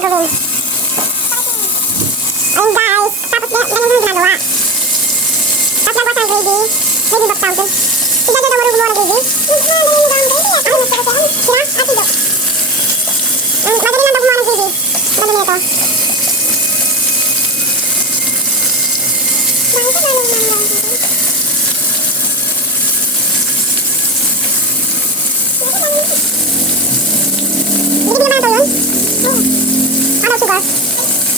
gagawin. Ayun guys. Tapos ganyan yung ginagawa. Tapos lagawa sa gravy. Gravy box tawag dun. Si Dada daw marunong gumawa ng gravy. Madali lang daw ang gravy. Ay, mas kasi ano. Sila? Asido. Madali lang daw gumawa ng gravy. Madali nito. Bibigyan naman ito yun? Ano sugar?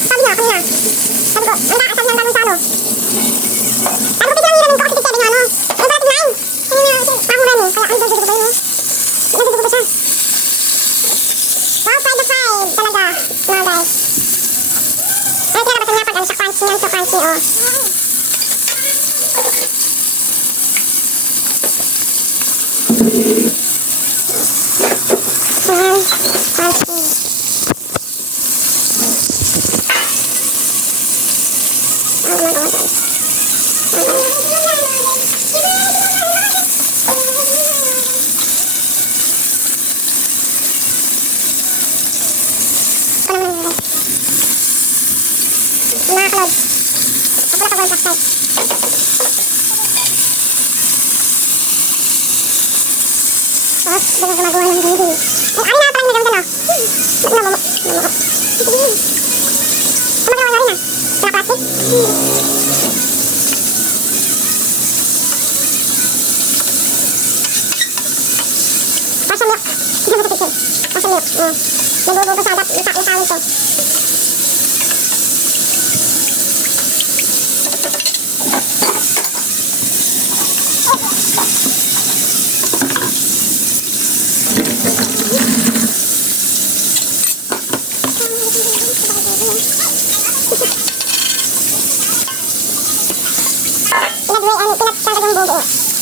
Sabi niya, kanina. Sabi ko, sabi niya ang gagawin sa ano? Sabi ko, pwede lang hiramin ko kasi sabi niya ano? Ay, bakit nine? Kaya nga, kasi pahuran eh. Kaya, ay, dudugo ba yun oh? Dudugo ba siya? Wow, side to side talaga, mga guys. Ay, kaya nabasan niya pag ano siya, crunchy yan, so crunchy oh. Ayan, crunchy. Oh my God, guys. Mga kalod. Ang pula ka going backside. Tapos, biglang gumagawa ng gravy. Ay, ari na parang nagawin ka na. Namamo. Gumagawa na rin ah. Naka-plastic. Passion milk. Passion milk. Nagugo ko sa adat. Nasawin ko. Pinagtalagang buo.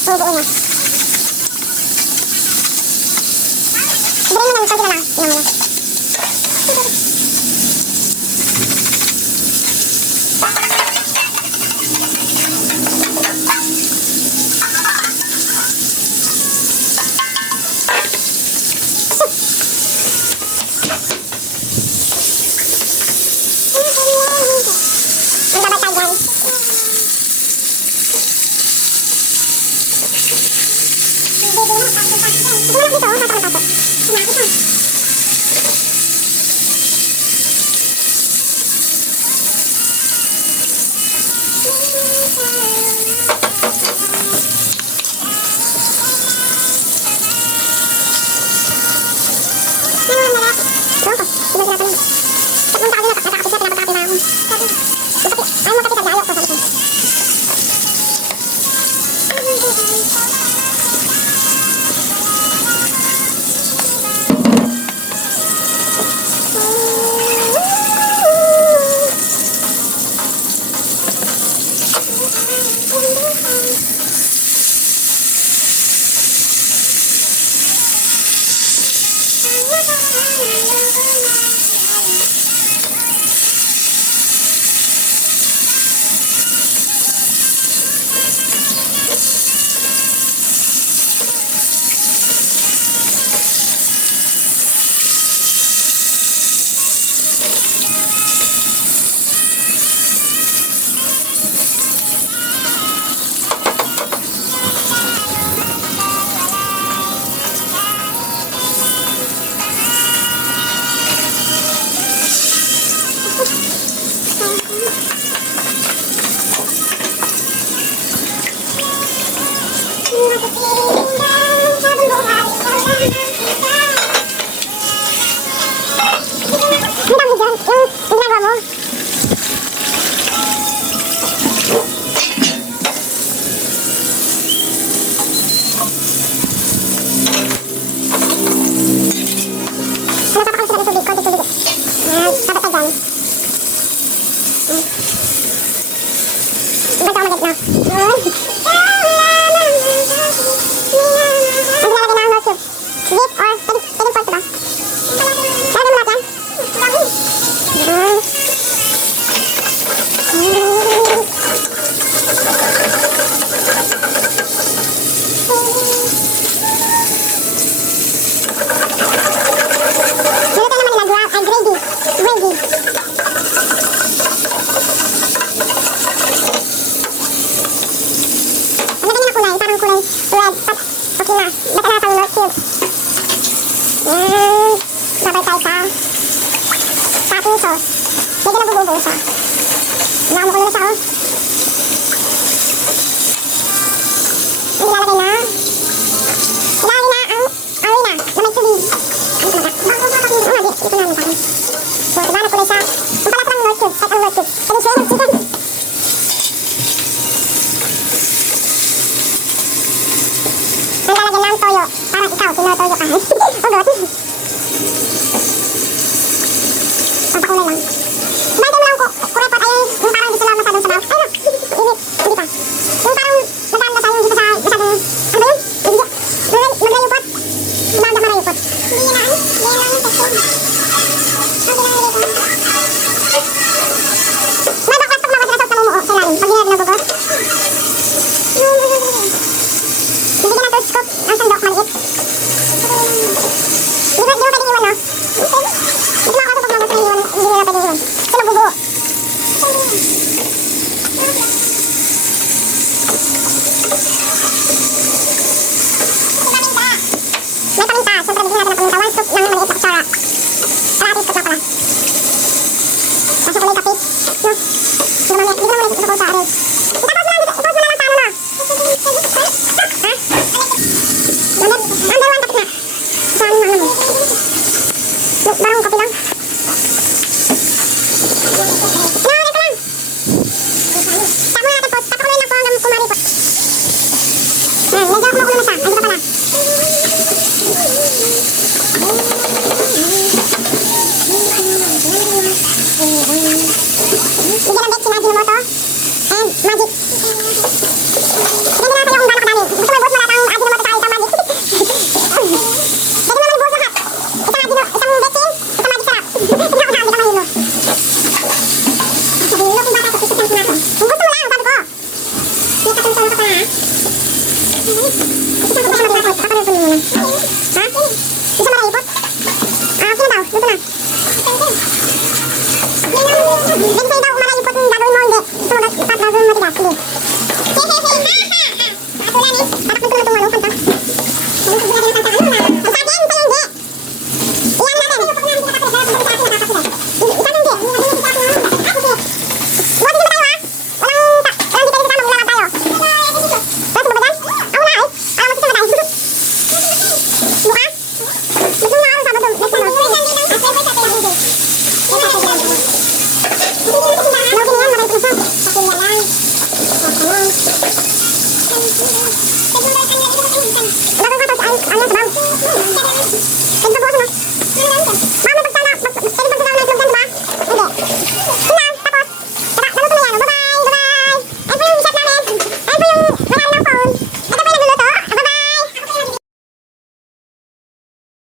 Buo niya. Siguro naman, pwede na lang. Tingnan mo na. Ang babay tayo dyan. ito. Medyo nabubuo siya. Nakamukulo na siya, oh. Ilalagay na. Ilalagay na ang oil na may tubig. Ano talaga? Ito namin sa akin. So, diba, nagkulay siya. Ang pala ng Lord Cube, kahit ang Lord Cube. Pwede siya yung chicken. Ang lalagyan ng toyo. Parang ikaw, tinotoyo ka. Ugot. Papakulay lang. Bakit mo lang kurepot ay yung parang gusto lang masyadong sabaw? Ay, no. Hindi pa. Yung parang maganda tayo, hindi pa sa masyadong, ano ba yun? Magrayupot. Maganda marayupot. Hindi na, ano? Hindi na yung texture. Mabakot pag mabakot na mumuo sa lalim. Pag ginag na bugos. Bibigyan na to scoop ang sandok maliit. Di ba pwedeng iwan, no? Ito mga kaso pag mabakot na iwan, hindi nila pwedeng iwan. Kasi nabubuo. May paminta. Siyempre, bigyan natin ng paminta. 1 scoop ng maliit na kutsara. Kalahati scoop lang pala. Kaso kulay kapit. No? Hindi naman ulit ito sa aray. Ipapos mo lang sa ano mo. Ha? Number 1 tapos na. Sa ano mo. Barong kape lang. No, ito lang. Tap mo na tapos. Papakuloy lang po hanggang kumari po. Medyo kumukulo na siya. Ano pa pala? Bigyan ng bet si Najinomoto and Magic. Pwede natin yung gano'ng kadami. Gusto mo buhos mo lahat ang Ajinomoto sa isang Magic. Pwede naman buhos lahat. Isang betsin, isang Magic sarap. Hindi ako dami kamahin mo. Sabihin mo kung bata ko, isasang natin. Kung gusto mo lang, sabi ko. May katulong ka pa ha. Isasang ko pa yung matinapot. Papaluto mo muna. Ha? Gusto mo rayipot? Okay na daw, luto na. Hindi sa'yo daw marayipot yung gagawin mo, hindi. Gusto mo gagawin mo tigas, hindi. Atulan eh. Parang nagtulong ano, kanta. Ano gusto natin yung kanta? Ano na? Ang sa akin, sa'yo hindi. Iyan natin. Isa hindi. Huwag din ba tayo ha? Walang hindi tayo kasama, maglawad tayo. Wala mo ba dyan? Ako na eh. Alam mo sa tayo. Buka? Gusto mo na ako sa bodong. Next ano? No, ganyan, marami pa siya. Patilya lang. Bago ka to, ano sabaw? Pwede